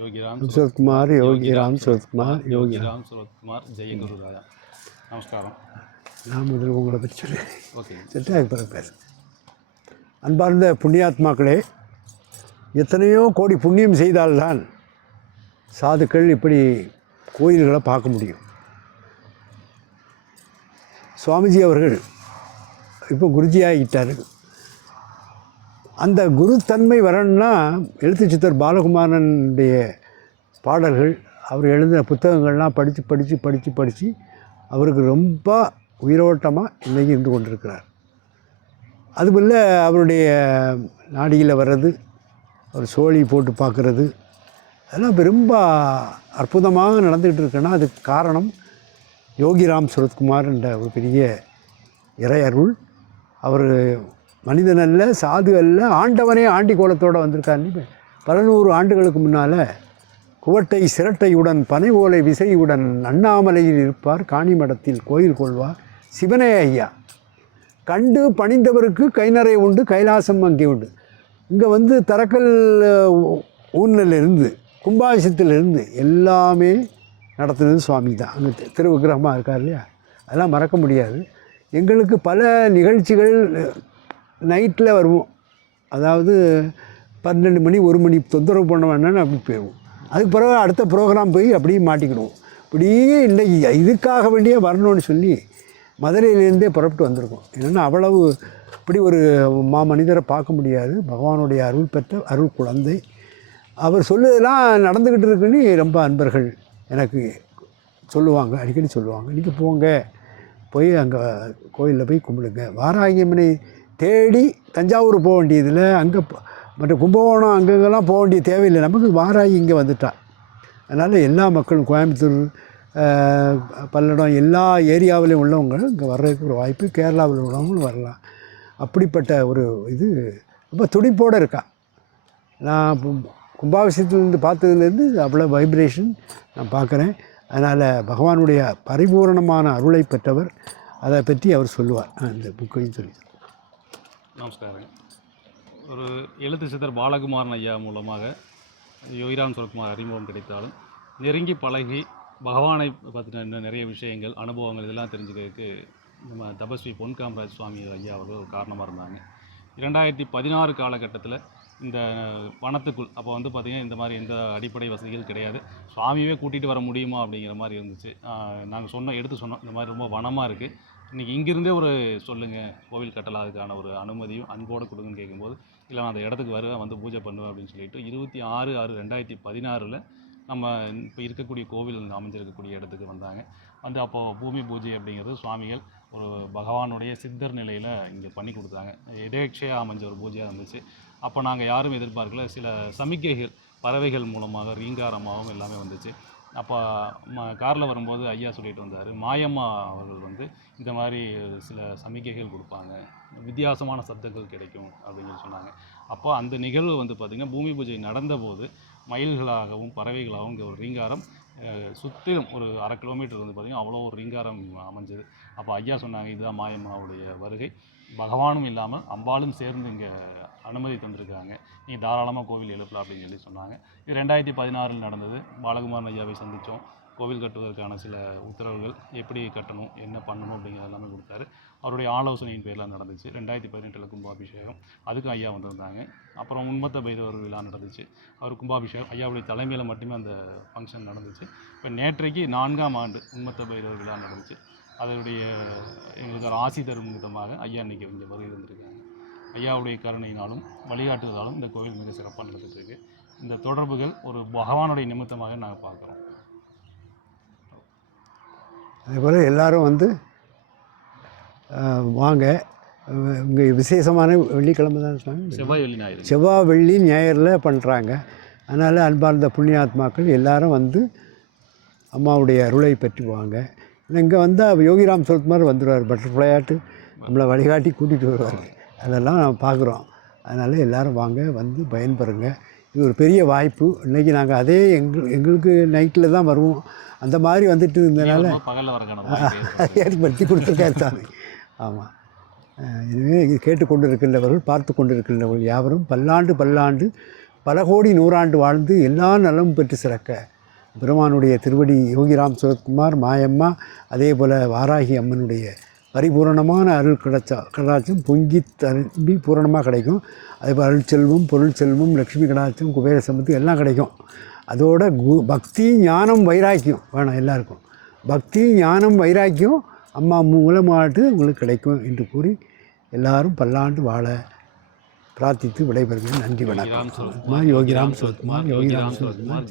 யோகிராம் சுரத்குமார் யோகிராம் சுரத்குமார் யோகி யோகிராம் சுரத்குமார் ஜெயகுரு ராயா நமஸ்காரம். நான் முதல்ல உங்களை பற்றி சொல்லி ஓகே. சரி அதுக்கு பிறகு பேச அன்பார்ந்த புண்ணியாத்மாக்களே எத்தனையோ கோடி புண்ணியம் செய்தால்தான் சாதுக்கள் இப்படி கோயில்களை பார்க்க முடியும். சுவாமிஜி அவர்கள் இப்போ குருஜி ஆகிட்டார் அந்த குருத்தன்மை வரணும்னா எழுத்து சித்தர் பாலகுமாரனுடைய பாடல்கள் அவர் எழுதின புத்தகங்கள்லாம் படித்து படித்து படித்து படித்து அவருக்கு ரொம்ப உயிரோட்டமாக இன்றைக்கி இருந்து கொண்டிருக்கிறார். அதுபோல் அவருடைய நாடியில் வர்றது அவர் சோழி போட்டு பார்க்குறது அதெல்லாம் ரொம்ப அற்புதமாக நடந்துக்கிட்டு இருக்குன்னா அதுக்கு காரணம் யோகிராம் சுரத்குமார் என்ற ஒரு பெரிய இறையருள். அவர் மனிதன் அல்ல சாது அல்ல ஆண்டவனே ஆண்டி கோலத்தோடு வந்திருக்காருன்னு பல நூறு ஆண்டுகளுக்கு முன்னால் குவட்டை சிரட்டையுடன் பனை ஓலை விசையுடன் அண்ணாமலையில் இருப்பார். காணிமடத்தில் கோயில் கொள்வார். சிவனே ஐயா. கண்டு பணிந்தவருக்கு கைநறை உண்டு கைலாசம் அங்கே உண்டு. இங்கே வந்து தரக்கல் ஊர்னிலிருந்து கும்பாபிஷத்திலிருந்து எல்லாமே நடத்துனது சுவாமி தான். அங்கே திருவிக்கிரகமாக இருக்கார் இல்லையா? அதெல்லாம் மறக்க முடியாது. எங்களுக்கு பல நிகழ்ச்சிகள் நைட்டில் வருவோம். அதாவது பன்னெண்டு மணி ஒரு மணி தொந்தரவு பண்ண வேண்டாம்னு அப்படி போயிடுவோம். அதுக்கு பிறகு அடுத்த ப்ரோக்ராம் போய் அப்படியே மாட்டிக்கிடுவோம். இப்படியே இல்லை இதுக்காக வேண்டியே வரணும்னு சொல்லி மதுரையிலேருந்தே புறப்பட்டு வந்திருக்கோம். என்னென்னா அவ்வளவு இப்படி ஒரு மா மனிதரை பார்க்க முடியாது. பகவானுடைய அருள் பெற்ற அருள் குழந்தை. அவர் சொல்லுதெல்லாம் நடந்துக்கிட்டு இருக்குன்னு ரொம்ப அன்பர்கள் எனக்கு சொல்லுவாங்க. அடிக்கடி சொல்லுவாங்க. இன்றைக்கி போங்க. போய் அங்கே கோயிலில் போய் கும்பிடுங்க. வாராகியம்மனை தேடி தஞ்சாவூர் போக வேண்டியதில் அங்கே மற்ற கும்பகோணம் அங்கங்கெல்லாம் போக வேண்டிய தேவையில்லை. நமக்கு வாராகி இங்கே வந்துட்டா. அதனால் எல்லா மக்களும் கோயம்புத்தூர் பல்லடம் எல்லா ஏரியாவிலையும் உள்ளவங்க இங்கே வர்றதுக்கு ஒரு வாய்ப்பு கேரளாவில் உள்ளவங்களும் வரலாம். அப்படிப்பட்ட ஒரு இது ரொம்ப துடிப்போடு இருக்கா. நான் கும்பாபிஷேகத்துலேருந்து கும்பாபிஷேகத்திலேருந்து பார்த்ததுலேருந்து அவ்வளோ வைப்ரேஷன் நான் பார்க்குறேன். அதனால் பகவானுடைய பரிபூரணமான அருளை பெற்றவர் அதை பற்றி அவர் சொல்லுவார். அந்த புக்கையும் சொல்லி நமஸ்காரம். ஒரு எழுத்து சித்தர் பாலகுமாரன் ஐயா மூலமாக யோகிராம் சுரத்குமார் அறிமுகம் கிடைத்தாலும் நெருங்கி பழகி பகவானை பற்றின இன்னும் நிறைய விஷயங்கள் அனுபவங்கள் இதெல்லாம் தெரிஞ்சுக்கிறதுக்கு நம்ம தபஸ்வி பொன் காமராஜ் சுவாமி ஐயா அவர்கள் ஒரு காரணமாக இருந்தாங்க. இரண்டாயிரத்தி பதினாறு காலகட்டத்தில் இந்த வனத்துக்குள் அப்போ வந்து பார்த்திங்கன்னா இந்த மாதிரி எந்த அடிப்படை வசதிகள் கிடையாது. சுவாமியே கூட்டிகிட்டு வர முடியுமா அப்படிங்கிற மாதிரி இருந்துச்சு. நாங்கள் சொன்ன எடுத்து சொன்னோம். இந்த மாதிரி ரொம்ப வனமாக இருக்குது இன்றைக்கி இங்கிருந்தே ஒரு சொல்லுங்கள் கோவில் கட்டலாம் அதுக்கான ஒரு அனுமதியும் அன்போடு கொடுங்கன்னு கேட்கும்போது இல்லை நான் அந்த இடத்துக்கு வருவேன் வந்து பூஜை பண்ணுவேன் அப்படின்னு சொல்லிட்டு இருபத்தி ஆறு ஆறு ரெண்டாயிரத்தி பதினாறில் நம்ம இப்போ இருக்கக்கூடிய கோவில் அமைஞ்சிருக்கக்கூடிய இடத்துக்கு வந்தாங்க. வந்து அப்போது பூமி பூஜை அப்படிங்கிறது சுவாமிகள் ஒரு பகவானுடைய சித்தர் நிலையில் இங்கே பண்ணி கொடுத்தாங்க. எதேட்சையாக அமைஞ்ச ஒரு பூஜையாக இருந்துச்சு. அப்போ நாங்கள் யாரும் எதிர்பார்க்கல. சில சமிக்கைகள் பறவைகள் மூலமாக ரீங்காரமாகவும் எல்லாமே வந்துச்சு. அப்போ ம காரில் வரும்போது ஐயா சொல்லிட்டு வந்தார் மாயம்மா அவர்கள் வந்து இந்த மாதிரி சில சமிக்கைகள் கொடுப்பாங்க வித்தியாசமான சப்தங்கள் கிடைக்கும் அப்படின்னு சொல்லி சொன்னாங்க. அப்போ அந்த நிகழ்வு வந்து பார்த்திங்கன்னா பூமி பூஜை நடந்தபோது மயில்களாகவும் பறவைகளாகவும் இங்கே ஒரு ரீங்காரம் சுற்றிலும் ஒரு அரை கிலோமீட்டர் வந்து பார்த்திங்கன்னா அவ்வளோ ஒரு ரீங்காரம் அமைஞ்சது. அப்போ ஐயா சொன்னாங்க இதுதான் மாயம்மாவுடைய வருகை. பகவானும் இல்லாமல் அம்பாளும் சேர்ந்து இங்கே அனுமதி தந்திருக்காங்க. நீ தாராளமாக கோவில் எழுப்பலாம் அப்படின்னு சொல்லி சொன்னாங்க. இது ரெண்டாயிரத்தி பதினாறில் நடந்தது. பாலகுமாரன் ஐயாவை சந்தித்தோம். கோவில் கட்டுவதற்கான சில உத்தரவுகள் எப்படி கட்டணும் என்ன பண்ணணும் அப்படிங்கிறது எல்லாமே கொடுத்தாரு. அவருடைய ஆலோசனையின் பேரில் நடந்துச்சு. ரெண்டாயிரத்தி பதினெட்டில் கும்பாபிஷேகம். அதுக்கும் ஐயா வந்திருந்தாங்க. அப்புறம் உண்மத்த பைரவர் விழா நடந்துச்சு. அவர் கும்பாபிஷேகம் ஐயாவுடைய தலைமையில் மட்டுமே அந்த ஃபங்க்ஷன் நடந்துச்சு. இப்போ நேற்றைக்கு நான்காம் ஆண்டு உண்மத்த பைரவர் விழா நடந்துச்சு. அதனுடைய எங்களுக்கு ஒரு ஆசி தரும் விதமாக ஐயா இன்னைக்கு இங்கே வருகை இருந்திருக்காங்க ஐயாவுடைய கருணையினாலும் வழிகாட்டுதலாலும் இந்த கோவில் மிக சிறப்பாக நடந்துகிட்டு இருக்குது இந்த தொடர்புகள் ஒரு பகவானுடைய நிமித்தமாக நாங்கள் பார்க்குறோம். அதே போல் எல்லாரும் வந்து வாங்க. இங்கே விசேஷமான வெள்ளிக்கிழமை தான் சொன்னாங்க செவ்வாய் வெள்ளி ஞாயிறு. செவ்வாய் வெள்ளி ஞாயிறில் பண்ணுறாங்க அதனால் அன்பார்ந்த புண்ணியாத்மாக்கள் எல்லாரும் வந்து அம்மாவுடைய அருளை பற்றி வாங்க. இங்கே வந்தால் யோகிராம் சுரத்குமார் வந்துடுவார் பட்டர்ஃப்ளையாட்டு நம்மளை வழிகாட்டி கூட்டிகிட்டு வருவார். அதெல்லாம் நம்ம பார்க்குறோம். அதனால் எல்லாரும் வாங்க வந்து பயன்பெறுங்க. இது ஒரு பெரிய வாய்ப்பு. இன்றைக்கி நாங்கள் அதே எங்கள் எங்களுக்கு நைட்டில் தான் வருவோம். அந்த மாதிரி வந்துட்டு இருந்தனால ஏற்படுத்தி கொடுத்துருக்காரு சாமி. ஆமாம் எனவே கேட்டுக்கொண்டு இருக்கின்றவர்கள் பார்த்து கொண்டு இருக்கின்றவர்கள் யாவரும் பல்லாண்டு பல்லாண்டு பல கோடி நூறாண்டு வாழ்ந்து எல்லா நலமும் பெற்று சிறக்க. பெருமானுடைய திருவடி யோகிராம் சுரத்குமார் மாயம்மா அதே போல் வாராகி அம்மனுடைய பரிபூரணமான அருள் கிடைச்சா கடாட்சம் பொங்கி தம்பி பூரணமாக கிடைக்கும். அதே போல் அருள் செல்வம் பொருள் செல்வம் லக்ஷ்மி கடாட்சம் குபேர சம்பத்து எல்லாம் கிடைக்கும். அதோட கு பக்தி ஞானம் வைராக்கியம் வேணும் எல்லாருக்கும். பக்தி ஞானம் வைராக்கியம் அம்மா மூலமாட்டு உங்களுக்கு கிடைக்கும் என்று கூறி எல்லாரும் பல்லாண்டு வாழ பிரார்த்தித்து விடைபெறுகிறேன். நன்றி வணக்கம். யோகிராம் அம்மா யோகிராம் யோகிராம் சுரத்குமார்